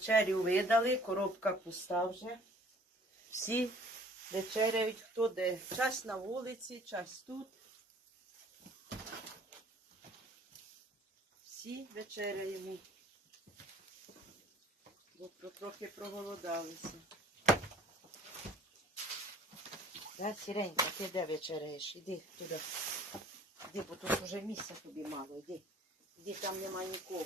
Вечерю видали, коробка пуста вже. Всі вечеряють хто де. Час на вулиці, час тут. Всі вечеряємо. Бо трохи проголодалися. Да, сіренька, ти де вечеряєш? Іди туди. Іди, бо тут вже місця тобі мало. Іди. Іди, там нема нікого.